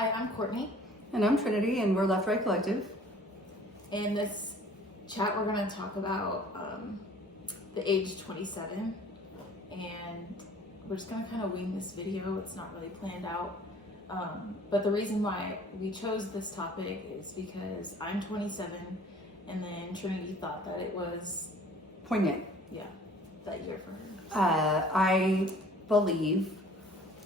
Hi, I'm Courtney. And I'm Trinity, and we're Left Right Collective. In this chat, we're going to talk about the age 27, and we're just going to kind of wing this video. It's not really planned out, but the reason why we chose this topic is because I'm 27, and then Trinity thought that it was Poignant. Yeah, that year for her. I believe,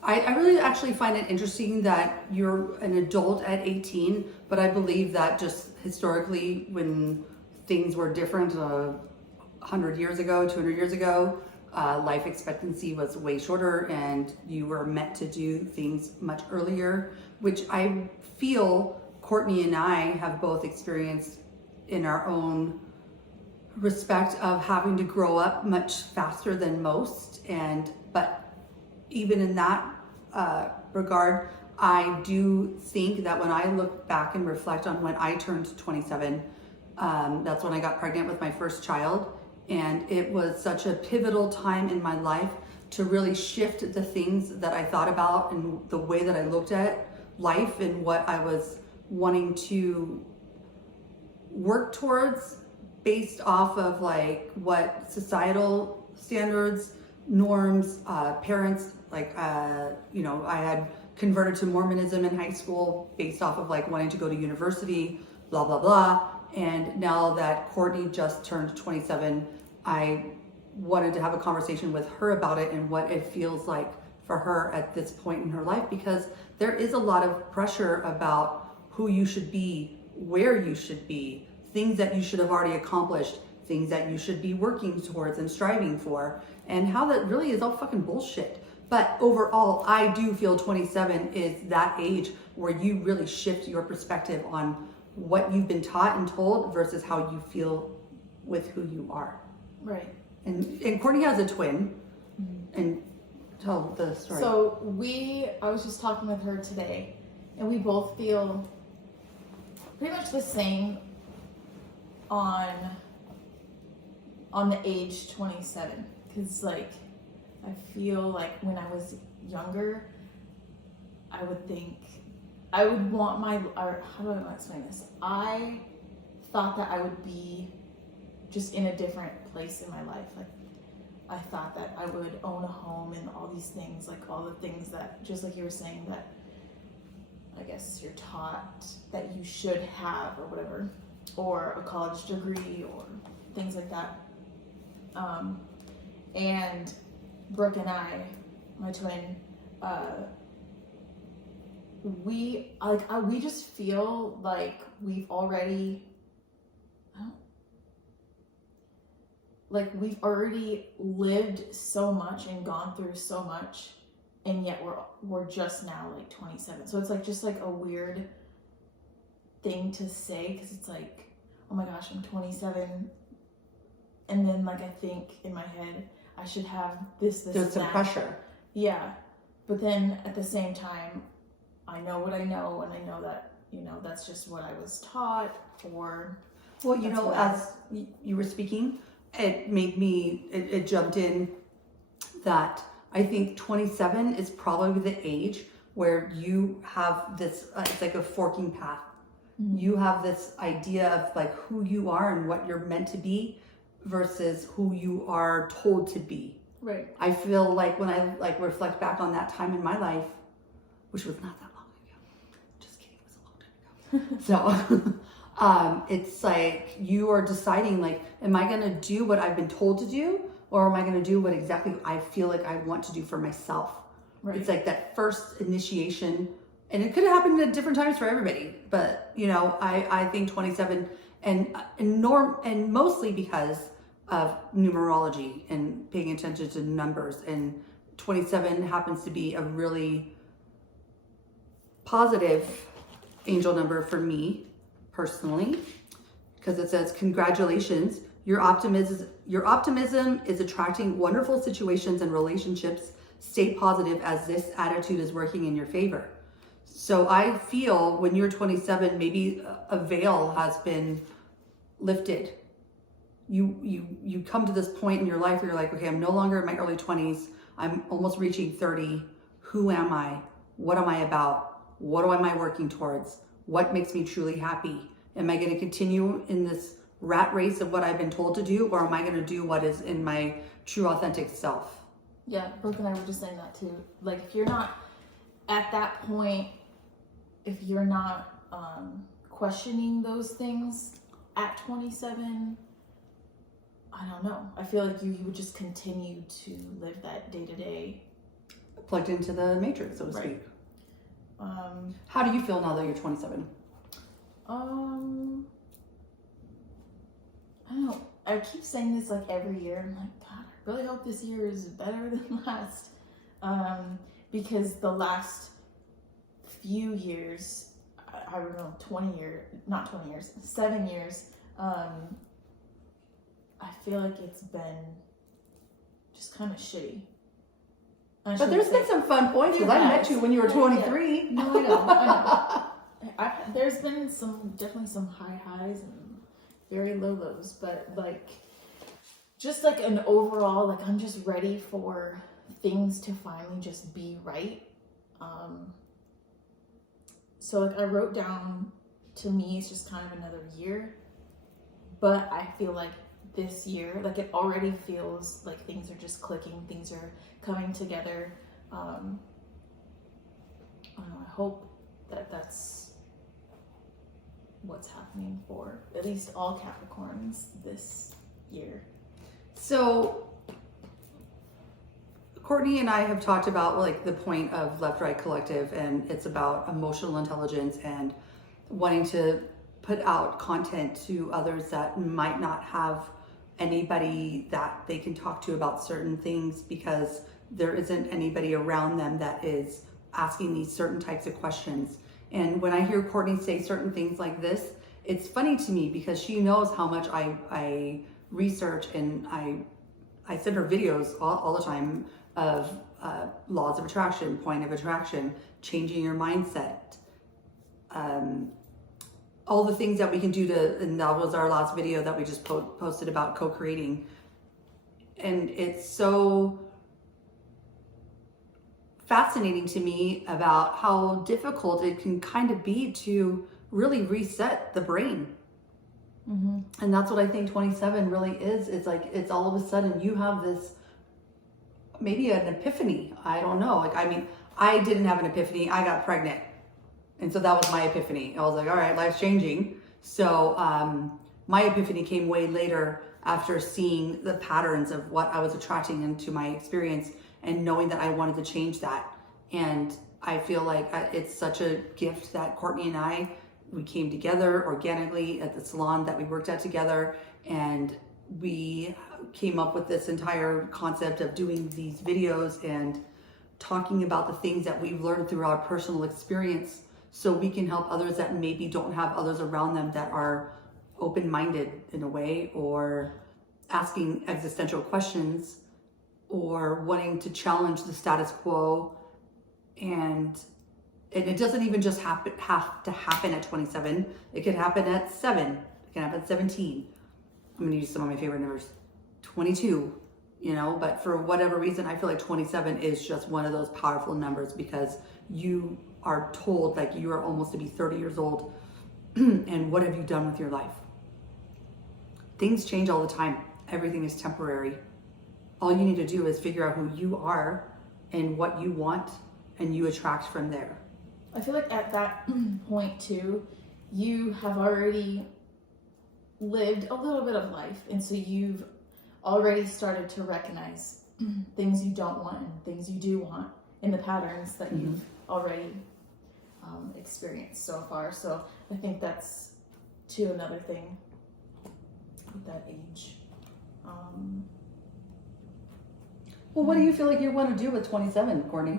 I really actually find it interesting that you're an adult at 18, but I believe that just historically when things were different 100 years ago, 200 years ago, life expectancy was way shorter and you were meant to do things much earlier, which I feel Courtney and I have both experienced in our own respect of having to grow up much faster than most. But even in that regard, I do think that when I look back and reflect on when I turned 27, that's when I got pregnant with my first child. And it was such a pivotal time in my life to really shift the things that I thought about and the way that I looked at life and what I was wanting to work towards based off of like what societal standards, norms, parents, like, I had converted to Mormonism in high school based off of like wanting to go to university, blah, blah, blah. And now that Courtney just turned 27, I wanted to have a conversation with her about it and what it feels like for her at this point in her life, because there is a lot of pressure about who you should be, where you should be, things that you should have already accomplished, things that you should be working towards and striving for, and how that really is all fucking bullshit. But overall, I do feel 27 is that age where you really shift your perspective on what you've been taught and told versus how you feel with who you are. Right. And Courtney has a twin. Mm-hmm. And tell the story. So I was just talking with her today, and we both feel pretty much the same on the age 27, because like I feel like when I was younger, I would want or how do I explain this? I thought that I would be just in a different place in my life. Like I thought that I would own a home and all these things, like all the things that, just like you were saying, that I guess you're taught that you should have or whatever, or a college degree or things like that. And Brooke and I, my twin, we just feel like we've already lived so much and gone through so much, and yet we're just now like 27. So it's like just like a weird thing to say, because it's like, oh my gosh, I'm 27, and then like I think in my head I should have this there's some that. pressure. Yeah, but then at the same time I know what I know, and I know that that's just what I was taught. Or well, as you were speaking, it made me, it jumped in that I think 27 is probably the age where you have this, it's like a forking path. Mm-hmm. You have this idea of like who you are and what you're meant to be versus who you are told to be. Right. I feel like when I like reflect back on that time in my life, which was not that long ago, just kidding, it was a long time ago. So it's like you are deciding like, am I going to do what I've been told to do, or am I going to do what exactly I feel like I want to do for myself? Right. It's like that first initiation, and it could have happened at different times for everybody. But I think 27 and mostly because of numerology and paying attention to numbers, and 27 happens to be a really positive angel number for me personally, because it says, congratulations, your optimism is attracting wonderful situations and relationships. Stay positive as this attitude is working in your favor. So I feel when you're 27, maybe a veil has been lifted. You come to this point in your life where you're like, okay, I'm no longer in my early 20s. I'm almost reaching 30. Who am I? What am I about? what am I working towards? What makes me truly happy? Am I going to continue in this rat race of what I've been told to do, or am I going to do what is in my true authentic self? Yeah, Brooke and I were just saying that too. Like, if you're not at that point, if you're not questioning those things at 27, I don't know. I feel like you would just continue to live that day to day. Plugged into the matrix, so to speak. How do you feel now that you're 27? I don't know. I keep saying this like every year. I'm like, God, I really hope this year is better than last. Because the last few years, I don't know, 7 years, I feel like it's been just kind of shitty. But there's been some fun points because I met you when you were 23. No, I know. There's been definitely some high highs and very low lows, but like, just like an overall, like, I'm just ready for things to finally just be right. So like, I wrote down, to me, it's just kind of another year, but I feel like this year, like, it already feels like things are just clicking, things are coming together. I don't know, I hope that that's what's happening for at least all Capricorns this year. So Courtney and I have talked about like the point of Left Right Collective, and it's about emotional intelligence and wanting to put out content to others that might not have anybody that they can talk to about certain things because there isn't anybody around them that is asking these certain types of questions. And when I hear Courtney say certain things like this, it's funny to me because she knows how much I research, and I send her videos all the time of laws of attraction, point of attraction, changing your mindset, all the things that we can do and that was our last video that we just posted about co-creating. And it's so fascinating to me about how difficult it can kind of be to really reset the brain. Mm-hmm. And that's what I think 27 really is. It's like, it's all of a sudden you have this, maybe an epiphany. I don't know. Like, I mean, I didn't have an epiphany. I got pregnant. And so that was my epiphany. I was like, all right, life's changing. So my epiphany came way later after seeing the patterns of what I was attracting into my experience and knowing that I wanted to change that. And I feel like it's such a gift that Courtney and we came together organically at the salon that we worked at together. And we came up with this entire concept of doing these videos and talking about the things that we've learned through our personal experience, so we can help others that maybe don't have others around them that are open-minded in a way, or asking existential questions, or wanting to challenge the status quo. And it doesn't even just have to happen at 27. It could happen at 7. It can happen at 17. I'm gonna use some of my favorite numbers. 22, but for whatever reason, I feel like 27 is just one of those powerful numbers because you are told like you are almost to be 30 years old and what have you done with your life? Things change all the time. Everything is temporary. All you need to do is figure out who you are and what you want, and you attract from there. I feel like at that point too, you have already lived a little bit of life, and so you've already started to recognize things you don't want and things you do want in the patterns that you've already experienced so far. So I think that's too another thing with that age. Well, what do you feel like you want to do with 27, Courtney?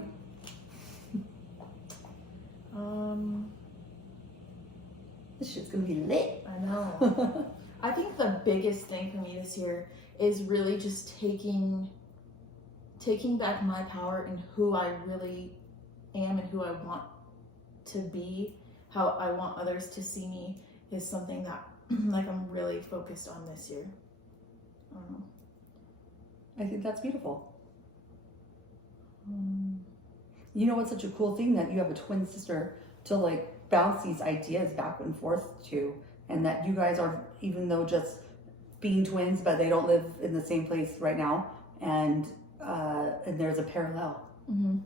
This shit's gonna be lit. I know. I think the biggest thing for me this year is really just taking back my power in who I really am and who I want to be, how I want others to see me, is something that like I'm really focused on this year. I don't know. I think that's beautiful. You know what's such a cool thing, that you have a twin sister to like bounce these ideas back and forth to, and that you guys are, even though just being twins, but they don't live in the same place right now, and there's a parallel. Mm-hmm.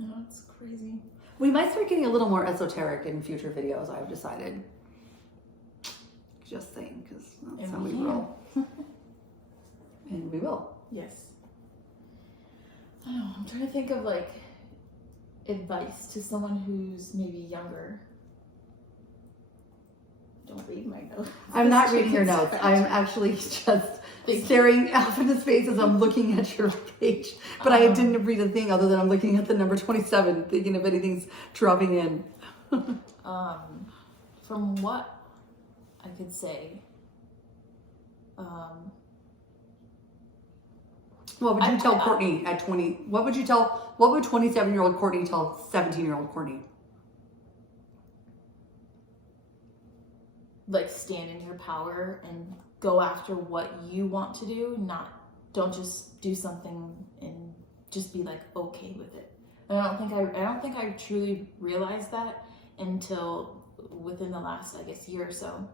Oh, it's crazy. We might start getting a little more esoteric in future videos, I've decided. Just saying, because that's how we roll. And we will. Yes. I don't know, I'm trying to think of like advice to someone who's maybe younger. Don't read my notes. I'm not reading your notes. I'm actually just staring off into space as I'm looking at your page. But I didn't read a thing other than I'm looking at the number 27, thinking if anything's dropping in. From what I could say, what would you tell Courtney at 20? What would 27-year-old Courtney tell 17-year-old Courtney? like stand in your power and go after what you want to do, don't just do something and just be like okay with it. And I don't think I truly realized that until within the last, I guess, year or so.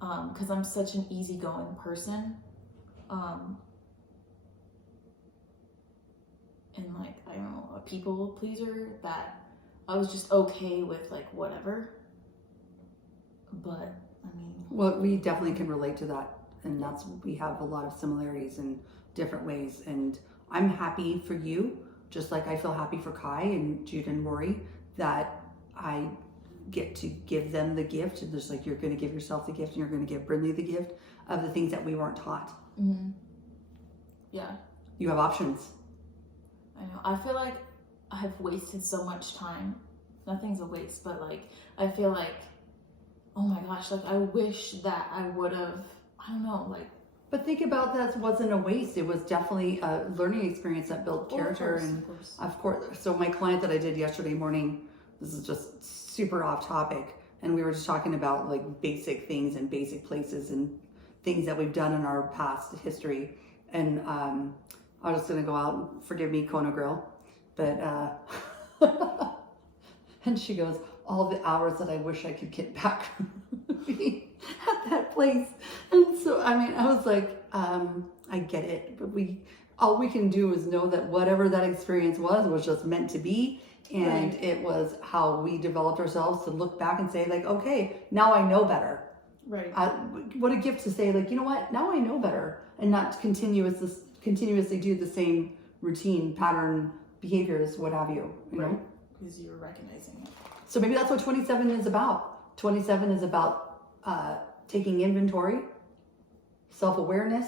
Because I'm such an easygoing person. And like, I don't know, a people pleaser, that I was just okay with like whatever. But I mean, well, we definitely can relate to that, and we have a lot of similarities in different ways. And I'm happy for you, just like I feel happy for Kai and Jude and Rory, that I get to give them the gift, and just like you're going to give yourself the gift, and you're going to give Brindley the gift of the things that we weren't taught. mm-hmm. Yeah, you have options. I know. I feel like I've wasted so much time. Nothing's a waste, but like I feel like, oh my gosh, like I wish that I would have, I don't know, like. But think about that wasn't a waste. It was definitely a learning experience that built character. Of course. So my client that I did yesterday morning, this is just super off topic, and we were just talking about like basic things and basic places and things that we've done in our past history. And I was just gonna go out and forgive me, Kona Grill, but and she goes, all the hours that I wish I could get back at that place. And so, I mean, I was like, I get it, but all we can do is know that whatever that experience was just meant to be. And right. It was how we developed ourselves to look back and say like, okay, now I know better. Right. What a gift to say like, you know what, now I know better, and not continuously do the same routine pattern behaviors, what have you, you know? Because you're recognizing it. So maybe that's what 27 is about. 27 is about taking inventory, self-awareness,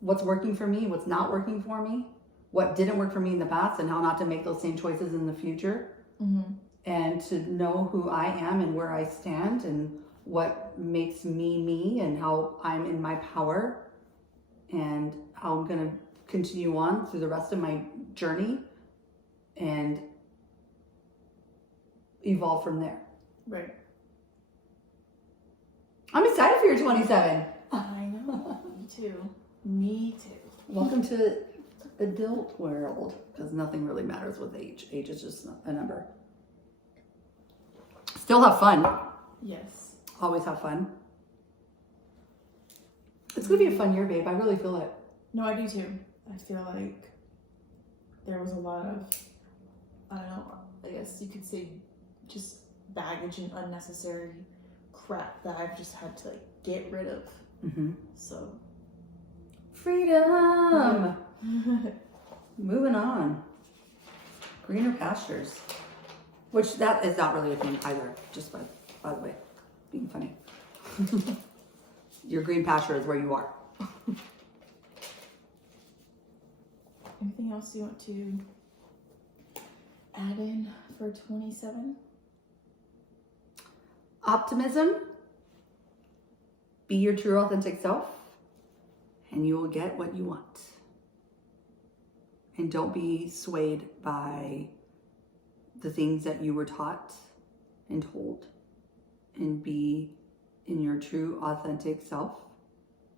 what's working for me, what's not working for me, what didn't work for me in the past, and how not to make those same choices in the future. Mm-hmm. And to know who I am and where I stand and what makes me me, and how I'm in my power, and how I'm going to continue on through the rest of my journey and evolve from there. Right. I'm excited for your 27. I know. Me too. Me too. Welcome to adult world, because nothing really matters with age. Age is just a number. Still have fun. Yes. Always have fun. It's going to be a fun year, babe. I really feel it. No, I do too. I feel like there was a lot of, I don't know, I guess you could say just baggage and unnecessary crap that I've just had to like get rid of. Mm-hmm. So. Freedom! Moving on. Greener pastures. Which that is not really a thing either, just by the way. Being funny. Your green pasture is where you are. Anything else you want to add in for 27? Optimism. Be your true authentic self, and you will get what you want. And don't be swayed by the things that you were taught and told. And be in your true authentic self,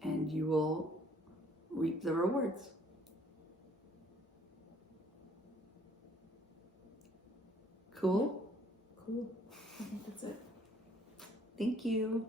and you will reap the rewards. Cool? Cool. I think that's it. Thank you.